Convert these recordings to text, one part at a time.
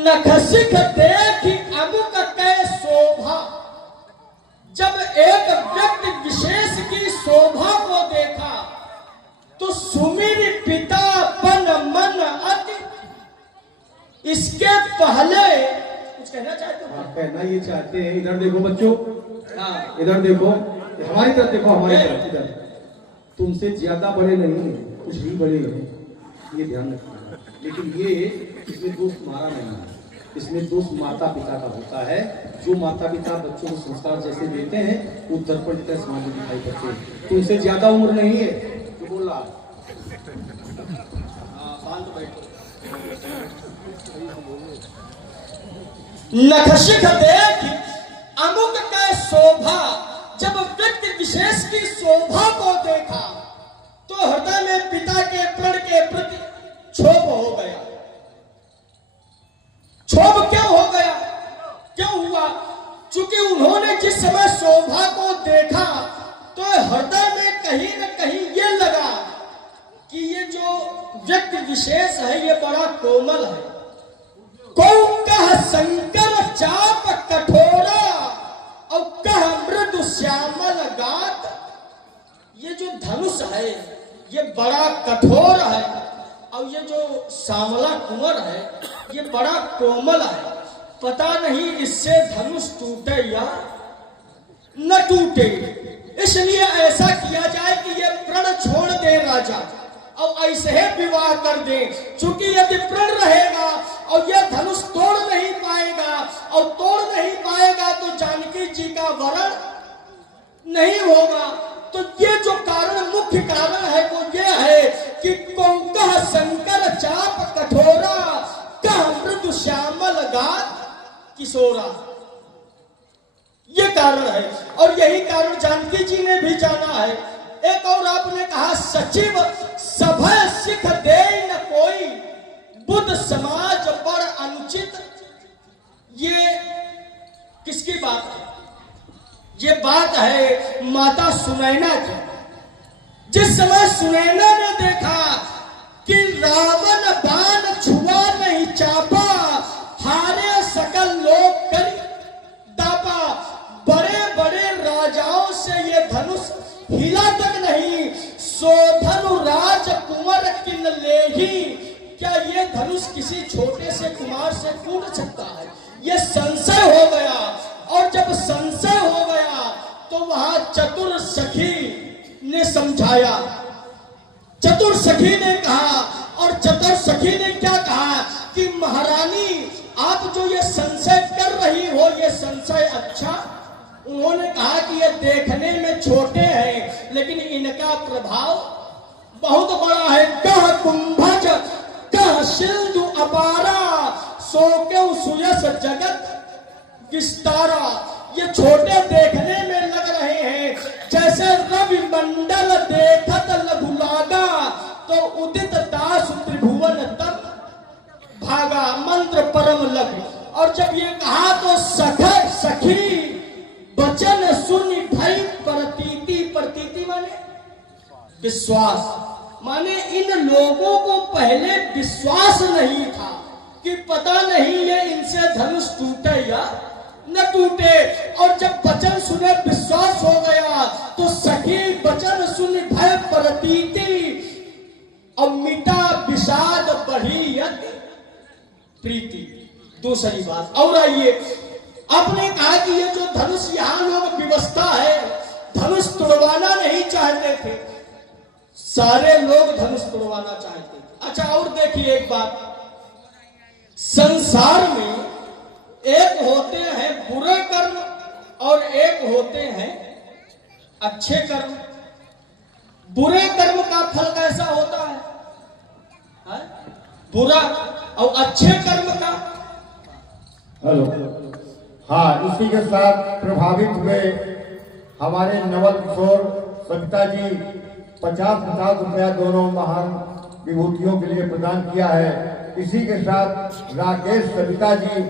नखसिख देखी अमुक कै शोभा। जब एक व्यक्ति विशेष की शोभा को देखा तो सुमिर पिता बन मन अति। इसके पहले कुछ कहना चाहते हो? कहना ये चाहते हैं, इधर देखो बच्चों, हाँ इधर देखो, हमारी तरफ देखो, हमारी तरफ इधर। तुमसे ज्यादा बड़े नहीं, कुछ भी बड़े नहीं, ये ध्यान रखना। लेकिन ये इसमें दोष तुम्हारा नहीं है, इसमें दोष माता पिता का होता है। जो माता पिता बच्चों को संस्कार जैसे देते हैं वो दर्पण की तरह समाज में दिखाई पड़ते हैं। तुमसे ज्यादा उम्र नहीं है, तो बोल रहा शांत बैठो। नखशिख देख अमुक कै शोभा। जब व्यक्ति विशेष की शोभा को देखा तो हृदय में पिता के प्रण के प्रति क्षोभ हो गया। क्षोभ क्यों हो गया, क्यों हुआ? चूंकि उन्होंने जिस समय शोभा को देखा तो हृदय में कहीं न कहीं ये लगा कि ये जो व्यक्ति विशेष है ये बड़ा कोमल है। कौ कह शंकर चाप कठोरा और कह मृदु श्यामल गात। ये जो धनुष है ये बड़ा कठोर है और ये जो श्यामला कुंवर है ये बड़ा कोमल है। पता नहीं इससे धनुष टूटे या न टूटे, इसलिए ऐसा किया जाए कि ये प्रण छोड़ दे राजा और ऐसे ही विवाह कर दे। चूंकि यदि प्रण रहेगा और यह धनुष तोड़ नहीं पाएगा और तोड़ नहीं पाएगा तो जानकी जी का वरण नहीं होगा। तो ये जो कारण, मुख्य कारण है वो ये है कि कह शंकर चाप कठोरा कह मृदु श्यामल गात किशोरा। ये कारण है और यही कारण जानकी जी ने भी जाना है। एक और आपने कहा सचिव सभा सिख दे न कोई बुद्ध समाज पर अनुचित। ये किसकी बात है? ये बात है माता सुनैना की। जिस समय सुनैना ने देखा कि रावण बाण छुआ नहीं चापा, हारे सकल लोग करी दापा। बड़े बड़े राजाओं से ये धनुष हिला तक नहीं, सोधनु राज कुंवर किन लेही। क्या ये धनुष किसी छोटे से कुमार से टूट सकता है? ये संशय हो गया और जब संशय हो गया तो वहां चतुर सखी ने समझाया। चतुर सखी ने कहा, और चतुर सखी ने क्या कहा कि महारानी आप जो ये संशय कर रही हो ये संशय अच्छा। उन्होंने कहा कि ये देखने में छोटे हैं लेकिन इनका प्रभाव बहुत बड़ा है। कह कुंभज कह सिंधु अपारा सो क्यों सुयस जगत विस्तारा। ये छोटे देखने में लग रहे हैं जैसे रवि मंडल देखत लघु लागा, तो उदित दास त्रिभुवन तब भागा मंत्र परम लग। और जब ये कहा तो सखी वचन सुनि भई प्रतीति। प्रतीति माने विश्वास, माने इन लोगों को पहले विश्वास नहीं था कि पता नहीं ये इनसे धनुष टूटे या न टूटे। और जब वचन सुने विश्वास हो गया तो सखी वचन सुनि भय प्रतीति और मिटा विषाद बढ़ी यदि प्रीति। दूसरी बात और आइए, आपने कहा कि ये जो धनुष यहां लोग व्यवस्था है, धनुष तोड़वाना नहीं चाहते थे, सारे लोग धनुष तोड़वाना चाहते थे। अच्छा और देखिए एक बात, संसार में एक होते हैं बुरे कर्म और एक होते हैं अच्छे कर्म। बुरे कर्म का फल कैसा होता है? बुरा, और अच्छे कर्म का। हेलो, हाँ, इसी के साथ प्रभावित हुए हमारे नवल किशोर सविता जी 50-50 रुपया दोनों महान विभूतियों के लिए प्रदान किया है। इसी के साथ राकेश सविता जी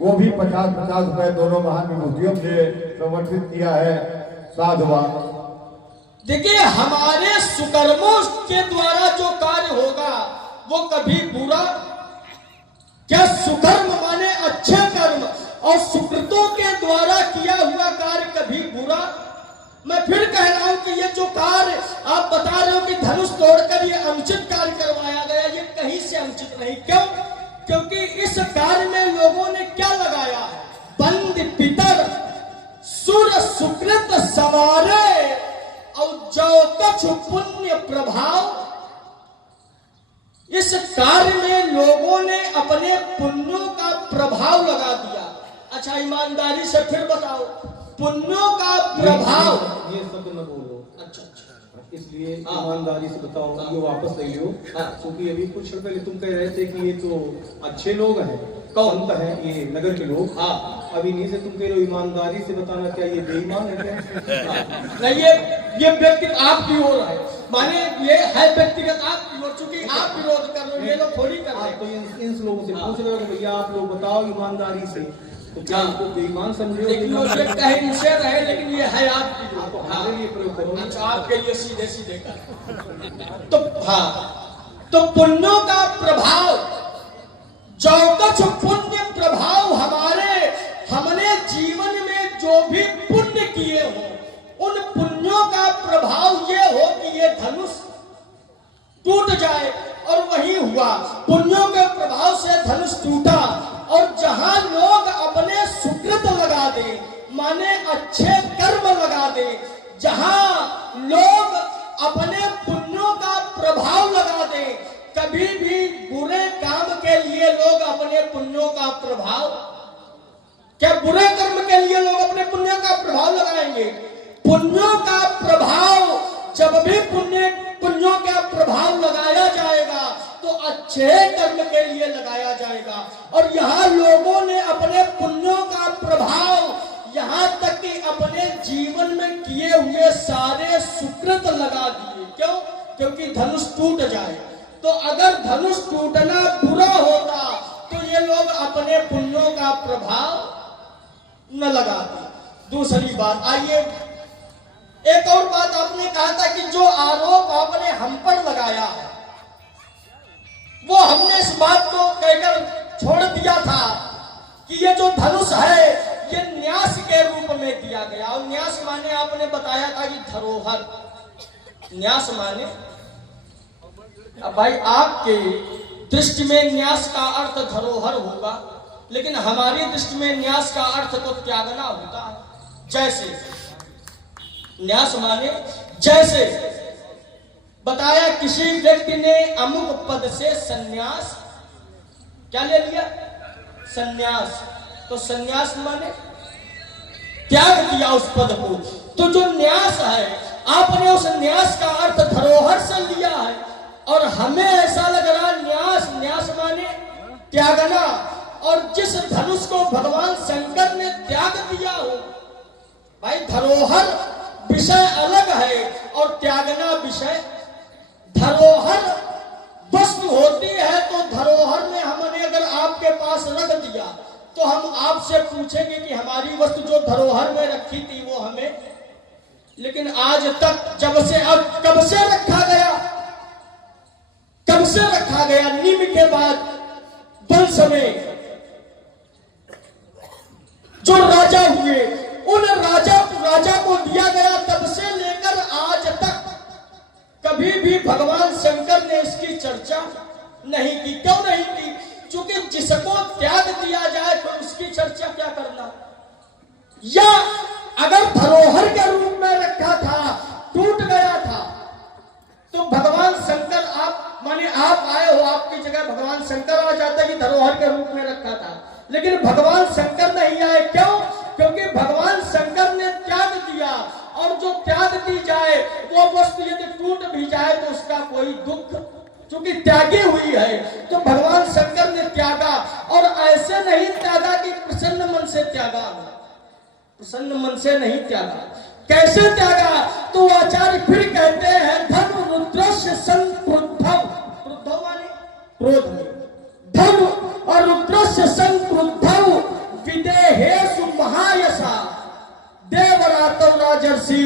वो भी 50-50 रुपया दोनों महान विभूतियों के लिए समर्पित किया है। साधुवाद। देखिए हमारे सुकर्मों के द्वारा जो कार्य होगा वो कभी बुरा, क्या सुकर्म माने अच्छे कर्म और सुकृतों के द्वारा किया हुआ कार्य कभी बुरा। मैं फिर कह रहा हूं कि ये जो कार्य आप बता रहे हो कि धनुष तोड़कर ये अनुचित कार्य करवाया गया, ये कहीं से अनुचित नहीं। क्यों? क्योंकि इस कार्य में लोगों ने क्या लगाया है? बंद पितर सुर सुकृत सवारे और जो कछ पुण्य प्रभाव। इस कार्य में लोगों ने अपने पुण्यों का प्रभाव लगा दिया। अच्छा, ईमानदारी से फिर बताओ, पुण्यों का प्रभाव। ये शब्द न बोलो। अच्छा, इसलिए ईमानदारी से बताओ, ये वापस ले लो। क्योंकि अभी कुछ क्षण पहले तुम कह रहे थे कि ये तो अच्छे लोग हैं, कौन है ये नगर के लोग। अभी नहीं से तुम कह रहे हो ईमानदारी से बताना, क्या ये बेईमान है क्या? नहीं, ये व्यक्ति आपकी ओर है, माने ये है व्यक्तिगत आपकी ओर, चूंकि आप विरोध कर रहे हो, ये लोग थोड़ी कर रहे हैं। तो इन लोगों से पूछ रहे हो कि भैया आप लोग बताओ ईमानदारी से, तो क्या आपको बेईमान समझो? लेकिन इनसे रहे, लेकिन ये है आपकी ओर। तो हमारे लिए प्रयोग करो। अच्छा, आपके लिए सीधे सीधे कर। तो पुण्यों का प्रभाव, जो कुछ पुण्य प्रभाव हमने जीवन में जो भी पुण्य किए हो, उन पुण्यों का प्रभाव ये हो कि ये धनुष टूट जाए। और वही हुआ, पुण्यों के प्रभाव से धनुष टूटा। और जहां लोग अपने सुकृत लगा दे, माने अच्छे कर्म लगा दे, जहां लोग अपने पुण्यों का प्रभाव लगा दे, कभी भी बुरे काम के लिए लोग अपने पुण्यों का प्रभाव, क्या बुरे कर्म के लिए लोग अपने पुण्यों का प्रभाव लगाएंगे? पुण्यों का प्रभाव, जब भी पुण्यों का प्रभाव लगाया जाएगा तो अच्छे कर्म के लिए लगाया जाएगा। और यहाँ लोगों ने अपने पुण्यों का प्रभाव यहाँ तक कि अपने जीवन में किए हुए सारे सुकृत लगा दिए। क्यों? क्योंकि धनुष टूट जाए। तो अगर धनुष टूटना बुरा होता तो ये लोग अपने पुण्यों का प्रभाव न लगाते। दूसरी बात, आइए एक और बात, आपने कहा था कि जो आरोप आपने हम पर लगाया है, वो हमने इस बात को कहकर छोड़ दिया था कि ये जो धनुष है ये न्यास के रूप में दिया गया। और न्यास माने आपने बताया था कि धरोहर। न्यास माने, अब भाई आपके दृष्टि में न्यास का अर्थ धरोहर होगा, लेकिन हमारी दृष्टि में न्यास का अर्थ तो त्यागना होता है। जैसे न्यास माने, जैसे बताया किसी व्यक्ति ने अमुक पद से सन्यास, क्या ले लिया? सन्यास। तो सन्यास माने त्याग दिया उस पद को। तो जो न्यास है, आपने उस न्यास का अर्थ धरोहर से लिया है, और हमें ऐसा लग रहा न्यास माने त्यागना। और जिस धनुष को भगवान शंकर ने त्याग दिया हो, भाई धरोहर विषय अलग है और त्यागना विषय। धरोहर वस्तु होती है, तो धरोहर में हमने अगर आपके पास रख दिया तो हम आपसे पूछेंगे कि हमारी वस्तु जो धरोहर में रखी थी वो हमें, लेकिन आज तक जब से, अब कब से रखा गया, कब से रखा गया? निम के बाद वंश में जो राजा हुए, उन राजा को दिया गया। तब से लेकर आज तक कभी भी भगवान शंकर ने इसकी चर्चा नहीं की। क्यों नहीं की? क्योंकि जिसको त्याग दिया जाए तो उसकी चर्चा क्या करना। या अगर धरोहर के रूप में रखा था, टूट गया था, तो भगवान शंकर, आप माने आप आए हो, आपकी जगह भगवान शंकर आ जाता कि धरोहर के रूप में रखा था, लेकिन भगवान शंकर नहीं आए। क्यों? क्योंकि भगवान शंकर ने त्याग दिया, और जो त्याग दी जाए वो वस्तु यदि टूट भी जाए तो उसका कोई दुख, क्योंकि त्यागी हुई है, तो भगवान शंकर ने त्यागा। और ऐसे नहीं त्यागा कि प्रसन्न मन से त्यागा, प्रसन्न मन से नहीं त्यागा। कैसे त्यागा? तो आचार्य फिर कहते हैं, धर्म रुद्रस्य संक्रुद्धौ, क्रुद्धौ माने क्रोध में, धर्म और रुद्रस्य संक्रुद्धौ विदेहेषु महायशा देवरातौ राजर्षि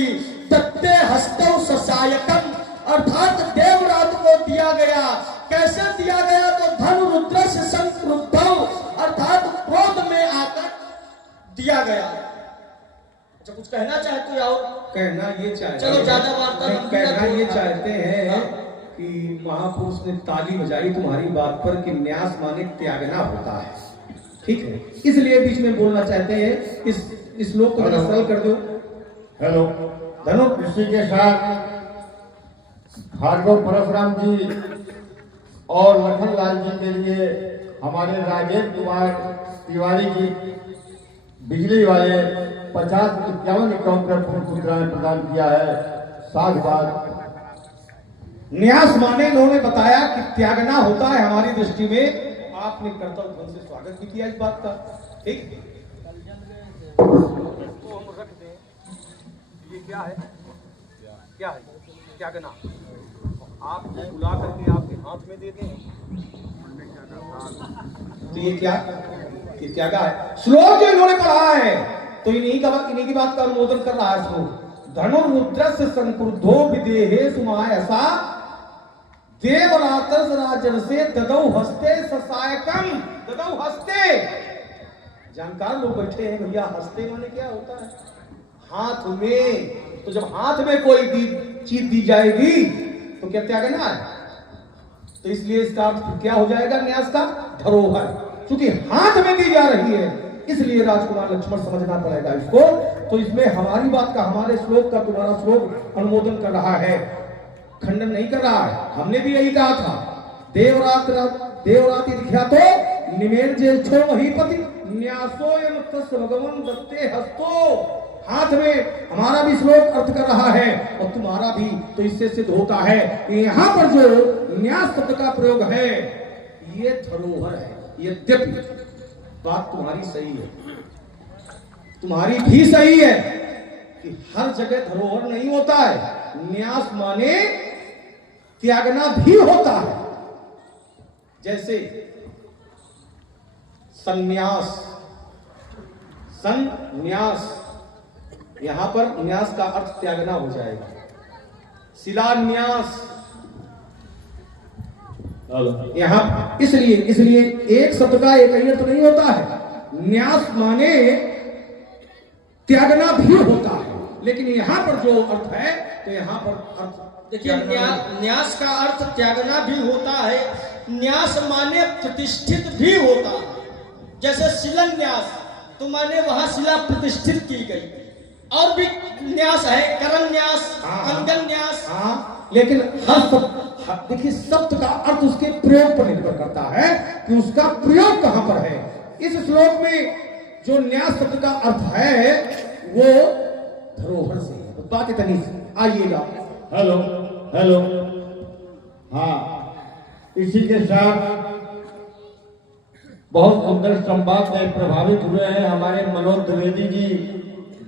दत्ते हस्तौ ससायकम। अर्थात देवरात को दिया गया। कैसे दिया गया? तो धन रुद्र से संक्रुद्धौ, अर्थात क्रोध दिया गया। अच्छा कुछ कहना चाहते हो और? कहना ये चाहते चलो ज्यादा वार्ता नहीं, हम कहना बिना ये बोल चाहते हैं हाँ। कि महापुरुष ने ताली बजाई तुम्हारी बात पर कि न्यास माने त्यागना होता है, ठीक है, इसलिए बीच में बोलना चाहते हैं। इस श्लोक को जरा सरल कर दो। हेलो धनो इसी के साथ भार्गव परशुराम जी और लखन लाल जी के लिए हमारे राजेश कुमार तिवारी जी बिजली वाले 50-51 मुद्राएं प्रदान किया है। साधुवाद। न्यास माने इन्होंने बताया कि त्यागना होता है हमारी दृष्टि में। आपने कर्तव्य ढंग से स्वागत भी किया इस बात का, ठीक। ये क्या है, क्या है त्यागना? आपको बुला करके आपके हाथ में दे दें तो ये क्या, ये त्यागा है। श्लोक जो इन्होंने पढ़ा है तो इन्हीं की बात का अनुमोदन कर रहा है श्लोक। धनुर्मुद्रस्य संक्रुद्धो विदेहे सुमायसा देवरातस राजन से ददौ हस्ते ससायकम। ददौ हस्ते, जानकार लोग बैठे हैं भैया, हस्ते माने क्या होता है? हाथ में। तो जब हाथ में कोई चीज दी जाएगी तो क्या त्यागना है? तो इसलिए इसका अर्थ क्या हो जाएगा न्यास का? धरोहर। क्योंकि हाथ में दी जा रही है इसलिए राजकुमार लक्ष्मण समझना पड़ेगा इसको। तो इसमें हमारी बात का, हमारे श्लोक का तुम्हारा श्लोक अनुमोदन कर रहा है, खंडन नहीं कर रहा है। हमने भी यही कहा था, देवराति लिखा तो निमेर ज्येष्ठो महीपति न्यासो यम तस्य भगवान दत्ते हस्तो। हाथ में हमारा भी श्लोक अर्थ कर रहा है और तुम्हारा भी। तो इससे सिद्ध होता है कि यहाँ पर जो न्यास शब्द का प्रयोग है ये धरोहर है। यद्यपि बात तुम्हारी सही है, तुम्हारी भी सही है कि हर जगह धरोहर नहीं होता है। न्यास माने त्यागना भी होता है। जैसे संन्यास, संन्यास, यहां पर न्यास का अर्थ त्यागना हो जाएगा। शिलान्यास यहां, इसलिए एक शब्द का एक ही अर्थ नहीं होता है। न्यास माने त्यागना भी होता है, लेकिन यहां पर जो अर्थ है तो यहां पर अर्थ देखिए न्यास का अर्थ त्यागना भी होता है, न्यास माने प्रतिष्ठित भी होता है। जैसे शिलान्यास तो माने वहां शिला प्रतिष्ठित की गई। और भी न्यास है, करन्यास, अंगन्यास। लेकिन देखिए शब्द का अर्थ उसके प्रयोग पर निर्भर करता है कि उसका प्रयोग कहां पर है। इस श्लोक में जो न्यास शब्द का अर्थ है वो धरोहर से है। बात इतनी, आइएगा। हेलो हेलो हाँ, इसी के साथ बहुत सुंदर संवाद में प्रभावित हुए हैं हमारे मनोज द्विवेदी जी।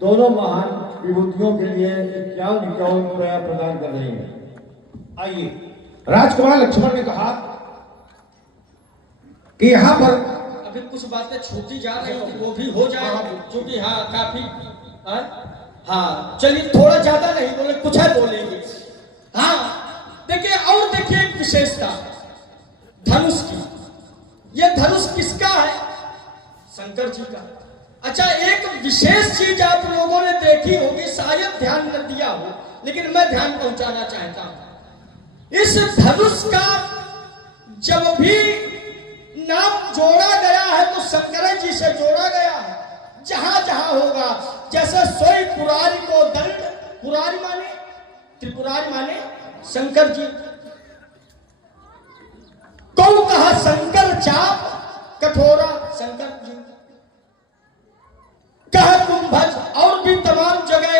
दोनों महान विभूतियों के लिए 51 रुपया प्रदान कर रहे हैं। आइए, राजकुमार लक्ष्मण ने कहा कि यहाँ पर अभी कुछ बातें छूटी जा रही थी, वो भी हो जाए क्योंकि हाँ काफी हाँ चलिए थोड़ा ज्यादा नहीं बोले, कुछ है बोलेंगे। हाँ देखिए, और देखिए एक विशेषता धनुष की। यह धनुष किसका है? शंकर जी का। अच्छा, एक विशेष चीज आप लोगों ने देखी होगी, शायद ध्यान न दिया हो, लेकिन मैं ध्यान पहुंचाना चाहता हूं। इस धनुष का जब भी नाम जोड़ा गया है तो शंकर जी से जोड़ा गया है। जहां जहां होगा, जैसे सोई पुरारी को दंड, पुरारी माने त्रिपुरारी माने शंकर जी, कौ कहा शंकर चाप कठोरा शंकर जी, कह कुंभज, और भी तमाम जगह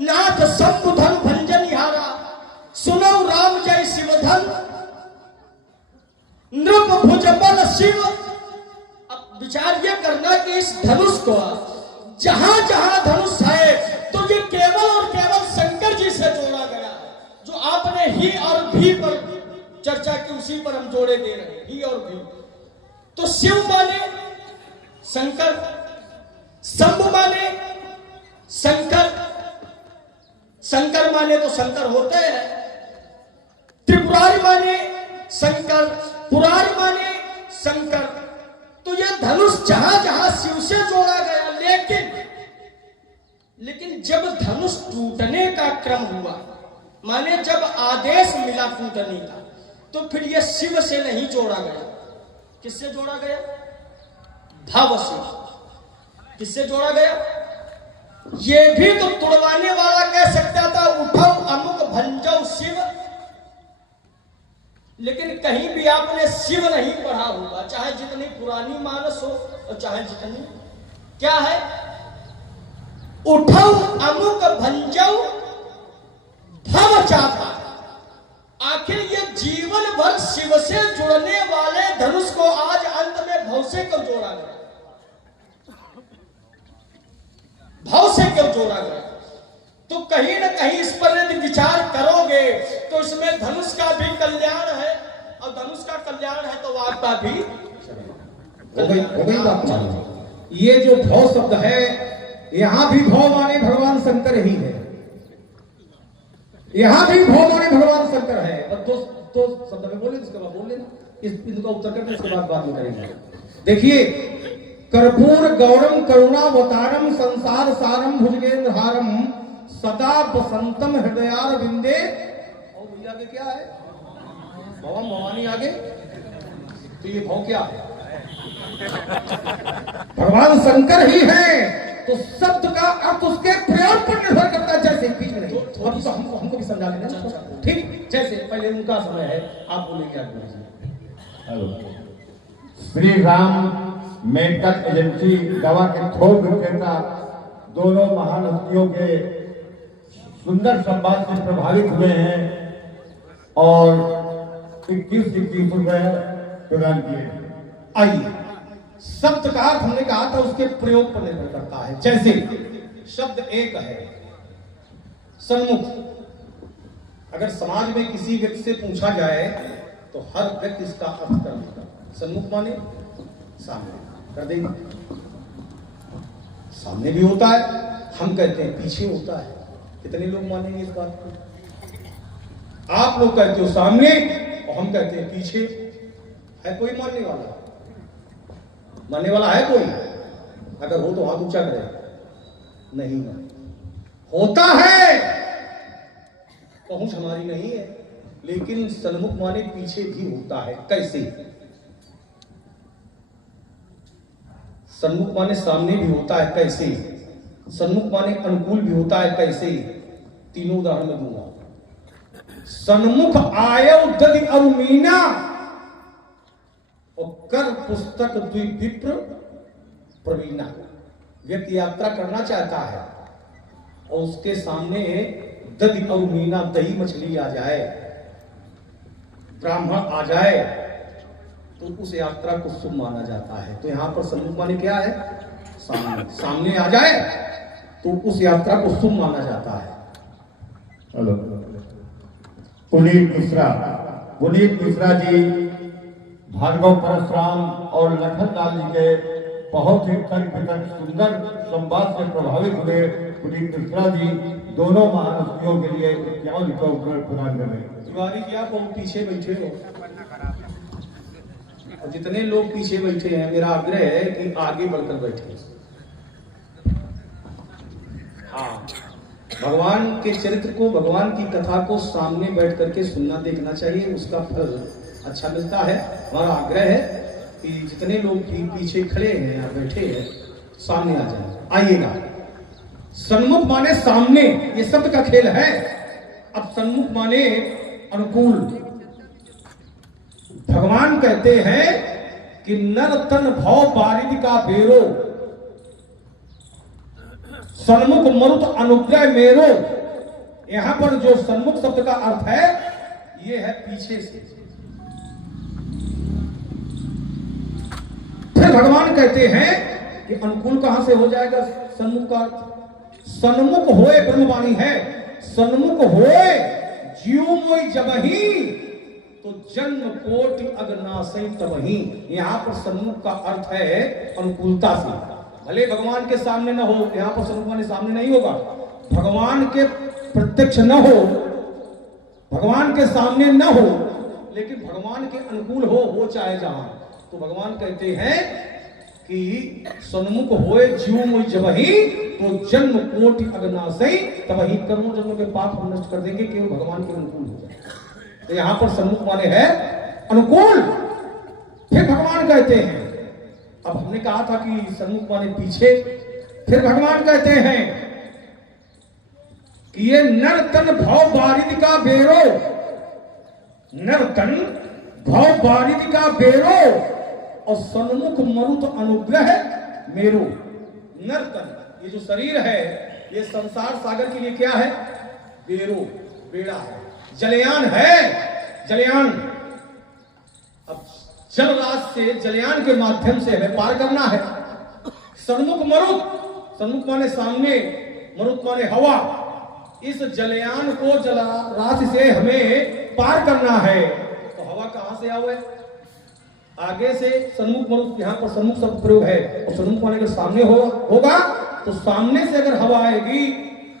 नाथ शंभुधन भंजनिहारा, सुनो राम जय शिवधन नृप भुजबल शिव। अब विचार ये करना कि इस धनुष को जहां जहां धनुष है तो ये केवल और केवल शंकर जी से जोड़ा गया। जो आपने ही और भी पर चर्चा की उसी पर हम जोड़े दे रहे हैं, ही और भी। तो शिव माने शंकर, शंभु माने शंकर, शंकर माने तो शंकर होते हैं, त्रिपुरारी माने शंकर, पुरारी माने शंकर। तो यह धनुष जहां जहां शिव से जोड़ा गया, लेकिन जब धनुष टूटने का क्रम हुआ, माने जब आदेश मिला टूटने का, तो फिर यह शिव से नहीं जोड़ा गया। किससे जोड़ा गया? भव से। किससे जोड़ा गया? ये भी तो तुड़वाने वाला कह सकता था उठो अमुक भंजो शिव, लेकिन कहीं भी आपने शिव नहीं पढ़ा होगा, चाहे जितनी पुरानी मानस हो और चाहे जितनी, क्या है? उठो अमुक भंजो भव चाहता। आखिर ये जीवन भर शिव से जुड़ने वाले धनुष को आज अंत में भव से क्यों जोड़ा गया? भव से क्यों जोड़ा गया? तो कहीं ना कहीं इस पर यदि विचार करोगे तो इसमें धनुष का भी कल्याण है, और धनुष का कल्याण है तो आपका भी हो गई बात। ये जो भव शब्द है, यहां भी भव माने भगवान शंकर ही है, यहां भी भव माने भगवान शंकर है। और दो शब्द में बोले, इसके बाद बोल लेना, इनका उत्तर करके इसके बाद में करेंगे। देखिए, कर्पूर गौरम करुणावतारम संसार सारम भुजगेंद्रहारम सदा बसंतम हृदयार बिंदे। और भैया आगे क्या है? भवम भवानी आगे, तो ये भव क्या है? भगवान शंकर ही है। तो शब्द का अर्थ उसके प्रयोग पर निर्भर करता है। जैसे बीच में नहीं, अभी तो हमको भी समझा लेना, ठीक? जैसे पहले उनका समय है, आप बोलेंगे hello. Shri Ram medical agency दवा के थोक विक्रेता दोनों महान हस्तियों के सुंदर संवाद से प्रभावित हुए हैं और 21 रुपए प्रदान किए। आइए, शब्द का अर्थ हमने कहा था उसके प्रयोग पर निर्भर करता है। जैसे शब्द एक है सन्मुख, अगर समाज में किसी व्यक्ति से पूछा जाए तो हर व्यक्ति इसका अर्थ कर देगा। सन्मुख माने सामने कर देंगे, सामने भी होता है, हम कहते हैं पीछे होता है। कितने लोग मानेंगे इस बात को? आप लोग कहते हो सामने और हम कहते हैं पीछे। है कोई मानने वाला? मानने वाला है कोई? अगर हो तो हाथ ऊंचा करे। नहीं होता है, पहुंच हमारी नहीं है, लेकिन सन्मुख माने पीछे भी होता है। कैसे? सन्मुख माने सामने भी होता है। कैसे? सन्मुख माने अनुकूल भी होता है। कैसे? तीनों उदाहरण में दूंगा। सन्मुख आयो दधि अरुमीना और कर पुस्तक द्विविप्र प्रवीणा। व्यक्ति यात्रा करना चाहता है और उसके सामने दधि अरुमीना दही मछली आ जाए, ब्राह्मण आ जाए, तो उस यात्रा को शुभ माना जाता है। तो यहां पर सन्मुख माने क्या है? सामने। सामने आ जाए तो उस यात्रा को शुभ माना जाता है। हेलो। पुनीत मिश्रा जी भार्गव परशुराम और लखनलाल जी के बहुत ही तर्क सुंदर संवाद से प्रभावित हुए पुनीत मिश्रा जी दोनों महान हस्तियों के लिए 51 रुपये प्रदान कर रहे हैं। तिवारी जी, आप पीछे बैठे हो और जितने लोग पीछे बैठे हैं, मेरा आग्रह है कि आगे बढ़कर बैठे। हाँ, भगवान के चरित्र को, भगवान की कथा को सामने बैठ करके सुनना देखना चाहिए, उसका फल अच्छा मिलता है। हमारा आग्रह है कि जितने लोग पीछे खड़े हैं या बैठे हैं, सामने आ जाए। आइएगा। सन्मुख माने सामने, ये शब्द का खेल है। अब सन्मुख माने अनुकूल। भगवान कहते हैं कि नर तन भव बारिद का बेरो, सन्मुख मरुत अनुग्रह मेरो। यहां पर जो सन्मुख शब्द का अर्थ है, ये है पीछे से। फिर भगवान कहते हैं कि अनुकूल कहां से हो जाएगा सन्मुख का अर्थ? सन्मुख होए ब्रह्मवाणी है, सन्मुख होए जीव मोई जबही तो जन्म कोटि अग्नाशय तबही। यहां पर सन्मुख का अर्थ है अनुकूलता से। भले भगवान के सामने न हो, यहां पर सन्मुख माने सामने नहीं होगा, भगवान के प्रत्यक्ष न हो, भगवान के सामने न हो, लेकिन भगवान के अनुकूल हो चाहे जहां। तो भगवान कहते हैं कि सन्मुख होए जीव मोई जबहि तो जन्म कोटि अगनासई तबहि कर्मों जन्मों के पाप हम नष्ट कर देंगे, केवल भगवान के अनुकूल हो जाए। तो यहां पर सन्मुख माने है अनुकूल। फिर भगवान कहते हैं, अब हमने कहा था कि सन्मुख माने पीछे, फिर भगवान कहते हैं कि ये नर तन भाव बारिद का बेरो, नर तन भाव बारिद का बेरो और सन्मुख मरुत अनुग्रह मेरो। नर तन, ये जो शरीर है ये संसार सागर के लिए क्या है? बेरो, बेड़ा है, जलयान है, जलयान। अब जलराज से जलयान के माध्यम से हमें पार करना है। सन्मुख मरुत, सन्मुख माने सामने, मरुत माने हवा। इस जलयान को जलराशि से हमें पार करना है। तो हवा कहां से आवे? आगे से। सन्मुख मरुत, यहां पर सन्मुख शब्द प्रयोग है और सन्मुख माने अगर सामने होगा तो सामने से अगर हवा आएगी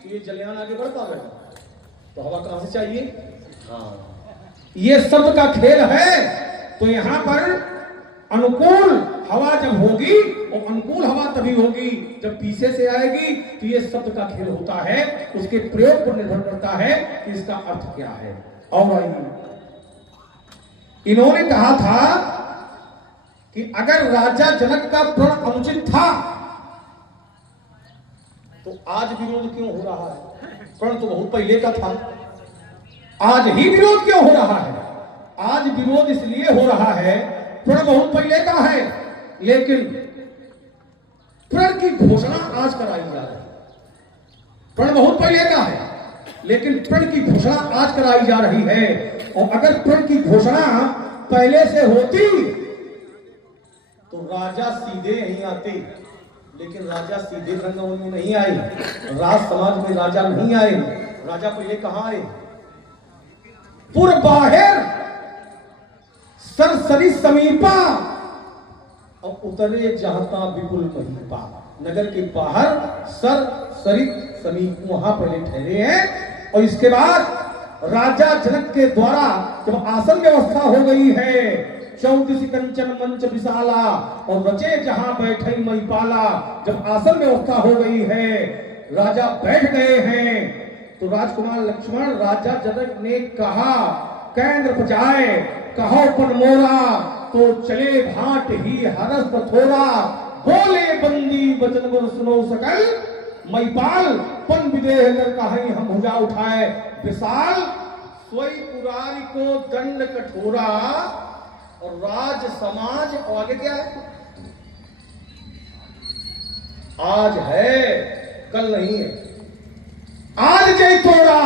तो ये जलयान आगे बढ़ता रहेगा। तो हवा कहां से चाहिए? ये शब्द का खेल है। तो यहां पर अनुकूल हवा जब होगी और अनुकूल हवा तभी होगी जब पीछे से आएगी। तो ये शब्द का खेल होता है, उसके प्रयोग पर निर्भर करता है कि इसका अर्थ क्या है। और इन्होंने कहा था कि अगर राजा जनक का प्रण अनुचित था तो आज विरोध क्यों हो रहा है? प्रण तो बहुत पहले का था, आज ही विरोध क्यों हो रहा है? आज विरोध इसलिए हो रहा है, प्रण बहुत पहले का है लेकिन प्रण की घोषणा आज कराई जा रही है। प्रण बहुत पहले का है लेकिन प्रण की घोषणा आज कराई जा रही है। और अगर प्रण की घोषणा पहले से होती तो राजा सीधे यहीं आते, लेकिन राजा सीधे रंगमंच में नहीं आए, राज समाज में राजा नहीं आए। राजा पहले कहां आए? पूर्व बाहर सरसरी समीपा और उतरे जहां विपुल महीपा। नगर के बाहर सर सरित समीप वहां पहले ठहरे हैं। और इसके बाद राजा जनक के द्वारा जब आसन व्यवस्था हो गई है, 34 कंचन मंच विशाला और रचे जहां बैठे मई पाला। जब आसन व्यवस्था हो गई है, राजा बैठ गए हैं, तो राजकुमार लक्ष्मण राजा जनक ने कहा केंद्र पजाए कहो पन मोरा, तो चले भाट ही हरस थोड़ा। बोले बंदी वचन वर सुनो सकल, मैपाल पन विदेह कर कहीं हम भुजा उठाए विशाल। सोई पुरारी को दंड कठोरा और राज समाज। और आगे क्या है? आज है कल नहीं है। आज जो तोड़ा,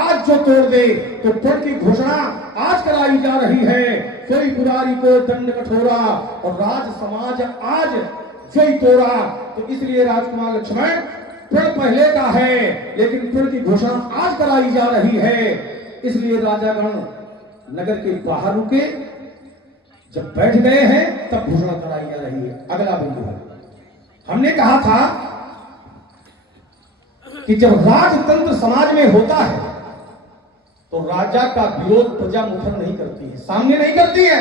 आज जो तोड़ दे तो प्रण की घोषणा आज कराई जा रही है। सोई पुरारी को दंड कठोरा और राज समाज आज जो तोड़ा। तो इसलिए राजकुमार लक्ष्मण प्रण पहले का है लेकिन प्रण की घोषणा आज कराई जा रही है। इसलिए राजागण नगर के बाहर रुके, जब बैठ गए हैं तब घोषणा कराई जा रही है। अगला बिंदु है, हमने कहा था कि जब राजतंत्र समाज में होता है तो राजा का विरोध प्रजा मुखर नहीं करती है, सामने नहीं करती है।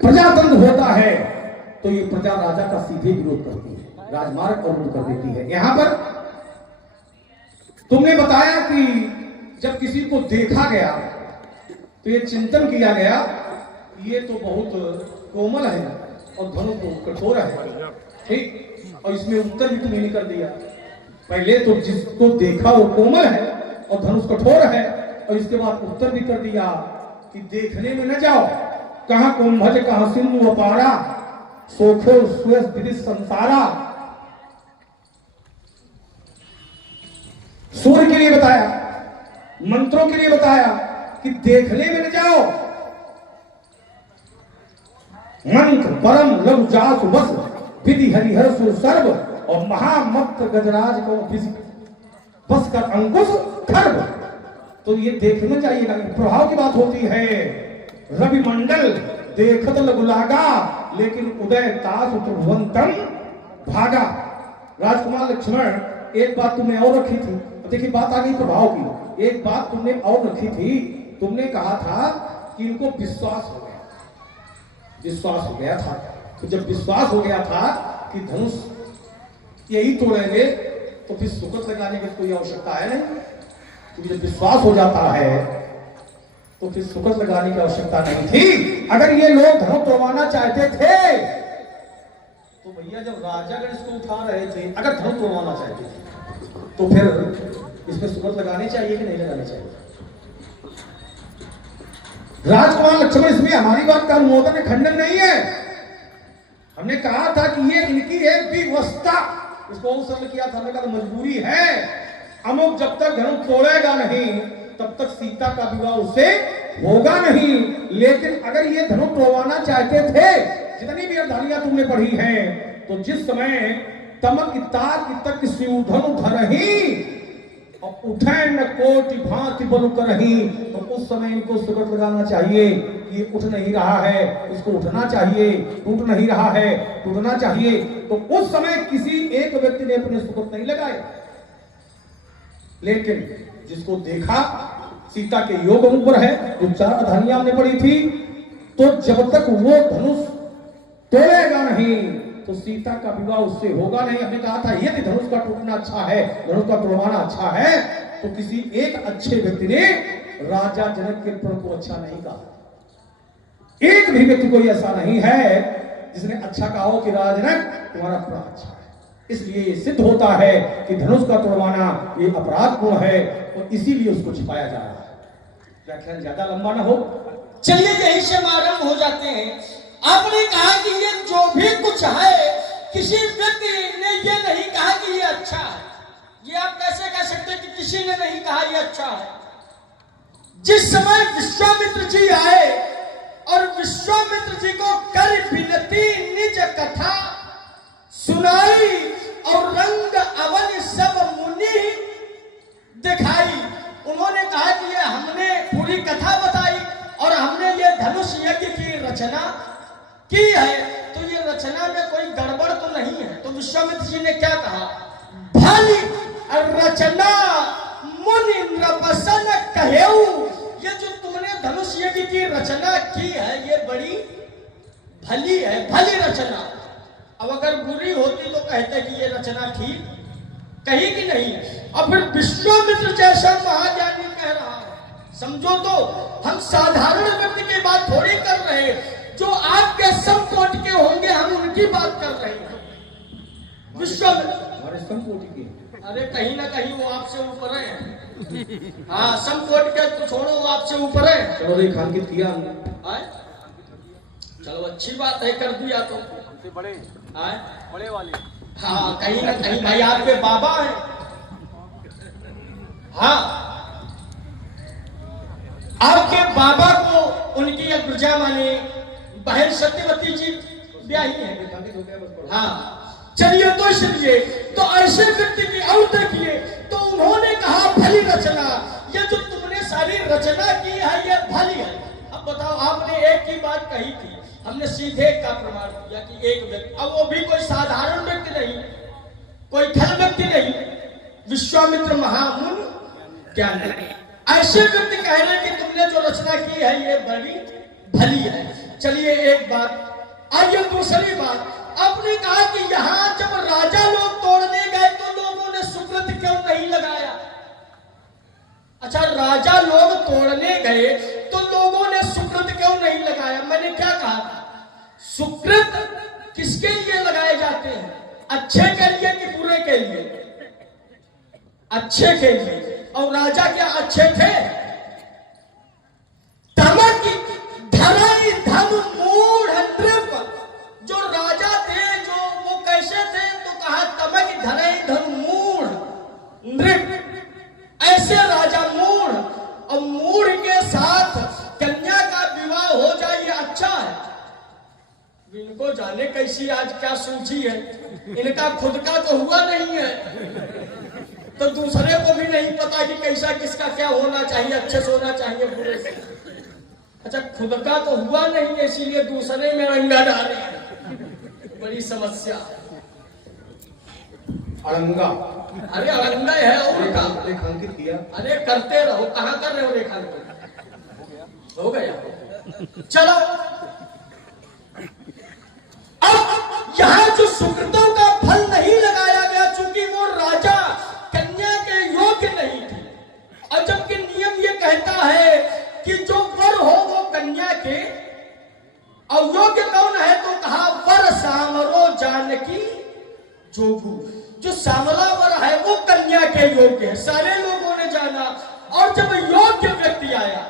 प्रजातंत्र होता है तो ये प्रजा राजा का सीधे विरोध करती है, राजमार्ग अवरुद्ध कर देती है। यहां पर तुमने बताया कि जब किसी को देखा गया तो ये चिंतन किया गया, ये तो बहुत कोमल है और धनुष तो कठोर है, ठीक। और इसमें उत्तर भी तुमने कर दिया। पहले तो जिसको देखा वो कोमल है और धनुष कठोर है, और इसके बाद उत्तर भी कर दिया कि देखने में न जाओ, कहां कुंभज कहां सिंधु अपारा, सोखो सुयस विदित संसारा। सूर्य के लिए बताया, मंत्रों के लिए बताया कि देखने में न जाओ। मंत्र परम लघु जासु बस विधि हरिहर सुर सर्व और महामत्र गजराज को बस कर अंकुश खर्व। तो ये देखना चाहिएगा, प्रभाव की बात होती है। रवि मंडल देखत लगुलागा लेकिन उदय तास त्रिभुवंतम भागा। राजकुमार लक्ष्मण एक बात तुमने और रखी थी, देखिए बात आ गई प्रभाव की। एक बात तुमने और रखी थी, तुमने कहा था कि इनको विश्वास हो गया। विश्वास हो गया था। तो जब विश्वास हो गया था कि धनुष यही तोड़ेंगे तो फिर सुकत लगाने की कोई आवश्यकता है नहीं, क्योंकि जब विश्वास हो जाता है तो फिर सुकत लगाने की आवश्यकता नहीं थी। अगर ये लोग धनुष तोड़वाना चाहते थे तो भैया जब राजागण इसको उठा रहे थे, अगर धनुष तोड़वाना चाहते थे तो फिर इसमें सुकत लगानी चाहिए कि नहीं लगानी चाहिए? राजकुमार लक्ष्मण, इसमें हमारी बात का अनुमोदन या खंडन नहीं है। हमने कहा था कि ये इनकी एक विवस्था, इसको और सरल किया था, हमने कहा मजबूरी है। अमुक जब तक धनुष तोड़ेगा नहीं तब तक सीता का विवाह उससे होगा नहीं। लेकिन अगर ये धनुष तोड़वाना चाहते थे, जितनी भी अवधानियां तुमने पढ़ी हैं, तो जिस समय तमक ताक तक शिवधनु धरही और उठे न कोटि भांति बल करही, तो उस समय इनको सुकत लगाना चाहिए। ये उठ नहीं रहा है, उसको उठना चाहिए, टूट नहीं रहा है, टूटना चाहिए। तो उस समय किसी एक व्यक्ति ने अपने सुकत नहीं लगाए, लेकिन जिसको देखा सीता के योग ऊपर है, जो 4 अवधानियां हमने पढ़ी थी, तो जब तक वो धनुष तोड़ेगा नहीं तो सीता का विवाह उससे होगा नहीं। हमने कहा था यदि धनुष का टूटना अच्छा है, धनुष का तोड़वाना अच्छा है, तो किसी एक अच्छे व्यक्ति ने राजा जनक के प्रण को अच्छा नहीं कहा। एक भी व्यक्ति कोई ऐसा नहीं है जिसने अच्छा कहा हो कि राजनक तुम्हारा प्रण अच्छा है। इसलिए सिद्ध होता है कि धनुष का तोड़वाना ये अपराध गुण है, और इसीलिए उसको छिपाया जा रहा है। व्याख्यान ज्यादा लंबा ना हो, चलिए यहीं से आरंभ हो जाते हैं। आपने कहा कि ये जो भी कुछ है, किसी व्यक्ति ने ये नहीं कहा कि ये अच्छा है। ये आप कैसे कह सकते हैं कि किसी ने नहीं कहा ये अच्छा है? जिस समय विश्वामित्र जी आए और विश्वामित्र जी को कर विनती निज कथा सुनाई और रंग अवन सब मुनि दिखाई, उन्होंने कहा कि ये हमने पूरी कथा बताई और हमने ये धनुष यज्ञ की रचना की है, तो ये रचना में कोई गड़बड़ तो नहीं है। तो विश्वामित्र जी ने क्या कहा? भली रचना मुनि नृपसन कहेऊ, ये जो तुमने धनुष यज्ञ की रचना की है ये बड़ी भली है, भली रचना। अब अगर बुरी होती तो कहते कि ये रचना ठीक कही कि नहीं। और फिर विश्वामित्र जैसा महाज्ञानी कह रहा है, समझो तो हम साधारण व्यक्ति की बात थोड़ी कर रहे हैं, जो आपके समकोटि के होंगे हम उनकी बात कर रहे हैं। विश्वामित्र समकोटि के, अरे कहीं ना कहीं वो आपसे ऊपर है। हाँ, समकोटि के तो छोड़ो, वो आपसे ऊपर है। चलो रेखांकित किया हमने, चलो अच्छी बात है, कर दिया तो हमसे बड़े बड़े वाले। हाँ, कहीं ना कहीं भाई आपके बाबा हैं। हाँ, आपके बाबा को उनकी अग्रजा माने बहन सत्यवती जी ब्याही है। हाँ, चलिए तो इसलिए तो ऐसे व्यक्ति की और देखिए, तो उन्होंने कहा भली रचना, ये जो तुमने सारी रचना की है ये भली है। अब बताओ, आपने एक की बात कही थी, हमने सीधे का प्रमाण दिया कि एक व्यक्ति, अब वो भी कोई साधारण व्यक्ति नहीं, कोई खल व्यक्ति नहीं, विश्वामित्र महामुनि ज्ञानी, ऐसे व्यक्ति कह रहे कि तुमने जो रचना की है ये बड़ी भली है। चलिए एक बात, आइए दूसरी बात। आपने कहा कि यहां जब राजा लोग तोड़ने गए तो लोगों ने सुकृत क्यों नहीं लगाया? अच्छा, राजा लोग तोड़ने गए तो लोगों ने सुकृत क्यों नहीं लगाया? मैंने क्या कहा था? सुकृत किसके लिए लगाए जाते हैं? अच्छे के लिए कि बुरे के लिए? अच्छे के लिए। और राजा क्या अच्छे थे? तमक धराई धन मूढ़ नृप, जो राजा थे जो वो कैसे थे? तो कहा तमक धराई धन मूढ़ नृप, ऐसे राजा मूढ़, और मूढ़ के साथ कन्या का विवाह हो जाए ये अच्छा है। इनको जाने कैसी आज क्या सूझी है, इनका खुद का तो हुआ नहीं है, तो दूसरे को भी नहीं पता कि कैसा किसका क्या होना चाहिए, अच्छे से होना चाहिए बुरे से। अच्छा, खुद का तो हुआ नहीं है, इसीलिए दूसरे में रंगा डाले, बड़ी समस्या। अड़ंगा, अरे अड़ंगा है और का रेखांकित किया। अरे करते रहो, कहां कर रहे हो रेखांकित? हो गया। चलो, यहाँ जो सुकृतों का फल नहीं लगाया गया, चूंकि वो राजा कन्या के योग्य नहीं थे। और जबकि नियम ये कहता है कि जो वर हो वो कन्या के, और योग्य कौन है, तो कहा वर सामरो जानकी जोगू। जो सामला वर है वो कन्या के योग्य है, सारे लोगों ने जाना। और जब योग्य व्यक्ति आया,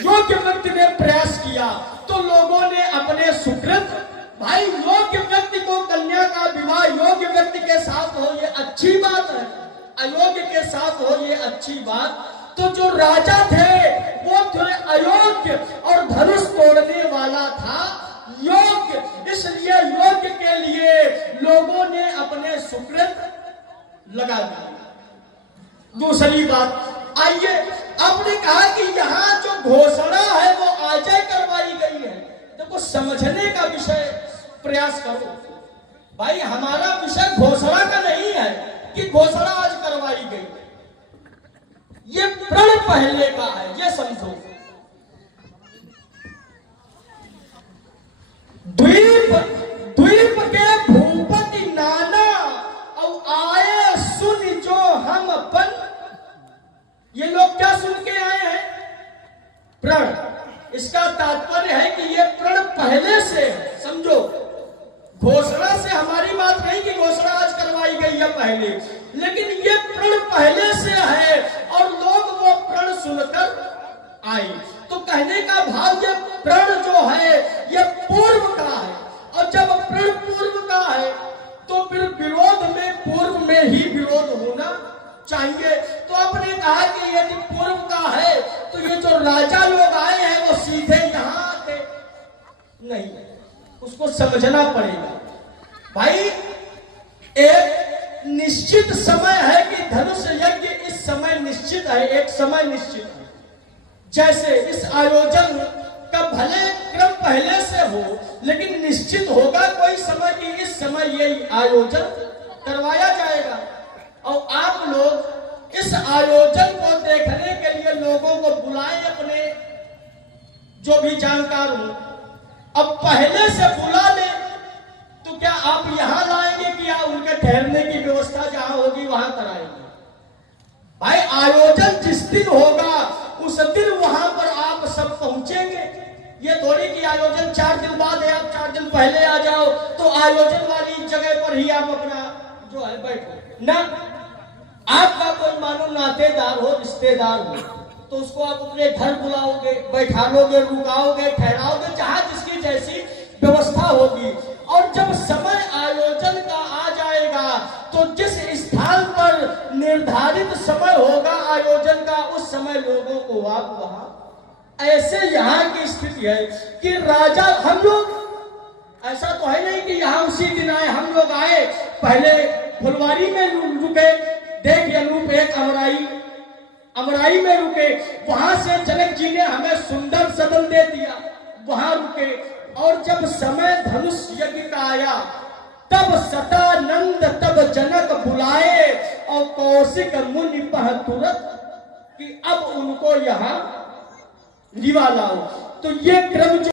योग्य व्यक्ति ने प्रयास किया, तो लोगों ने अपने सुकृत, भाई योग्य व्यक्ति को कन्या का विवाह योग्य व्यक्ति के साथ हो ये अच्छी बात है, अयोग्य के साथ हो ये अच्छी बात। तो जो राजा थे वो थे अयोग्य और धनुष तोड़ने वाला था योग्य, इसलिए योग्य के लिए लोगों ने अपने सुकृत लगा दिया। दूसरी बात, आइए, आपने कहा कि यहाँ जो घोषणा है वो आज करवाई गई है। देखो, समझने का विषय प्रयास करो। भाई हमारा विषय घोषणा का नहीं है कि घोषणा आज करवाई गई, ये प्रण पहले का है, ये समझो। द्वीप के भूपति नाना और आए सुन जो हम अपन। ये लोग क्या सुन के आए हैं? प्रण। इसका तात्पर्य है कि ये प्रण पहले से है, समझो। घोषणा से हमारी बात नहीं कि घोषणा आज करवाई गई है पहले, लेकिन ये प्रण पहले से है और लोग वो प्रण सुनकर आए। तो कहने का भाव, ये प्रण जो है ये पूर्व का है, और जब प्रण पूर्व का है तो फिर विरोध में पूर्व में ही विरोध होना चाहिए। तो आपने कहा कि यदि पूर्व का है तो ये जो राजा लोग आए हैं वो सीधे यहाँ आते नहीं, उसको समझना पड़ेगा। भाई एक निश्चित समय है कि धनुष यज्ञ इस समय निश्चित है, एक समय निश्चित है। जैसे इस आयोजन का भले क्रम पहले से हो, लेकिन निश्चित होगा कोई समय कि इस समय ये आयोजन करवाया जाएगा। और आप लोग इस आयोजन को देखने के लिए लोगों को बुलाएं, अपने जो भी जानकार हो। अब पहले से बुला ले तो क्या आप यहां लाएंगे कि या उनके ठहरने की व्यवस्था जहां होगी वहां कराएंगे? भाई आयोजन जिस दिन होगा उस दिन वहां पर आप सब पहुंचेंगे। ये थोड़ी कि आयोजन 4 दिन बाद है, आप 4 दिन पहले आ जाओ तो आयोजन वाली जगह पर ही आप अपना जो है बैठो ना। आपका कोई मानो नातेदार हो, रिश्तेदार हो, तो उसको आप अपने घर बुलाओगे, बैठा लोगे, रुकाओगे, ठहराओगे, जहां जिसकी जैसी व्यवस्था होगी। और जब समय आयोजन का आ जाएगा तो जिस स्थान पर निर्धारित समय होगा आयोजन का, उस समय लोगों को आप वहां। ऐसे यहाँ की स्थिति है कि राजा, हम लोग ऐसा तो है नहीं कि यहाँ उसी दिन आए, हम लोग आए पहले फुलवारी में रुके, देख अनूप एक अमराई में रुके, वहां से जनक जी ने हमें सुंदर सदन दे दिया, वहां रुके। और जब समय धनुष यज्ञ का आया तब सतानंद तब जनक बुलाए और कौशिक मुनि पह तुरत कि अब उनको यहाँ लिवा लाओ। तो ये क्रम जो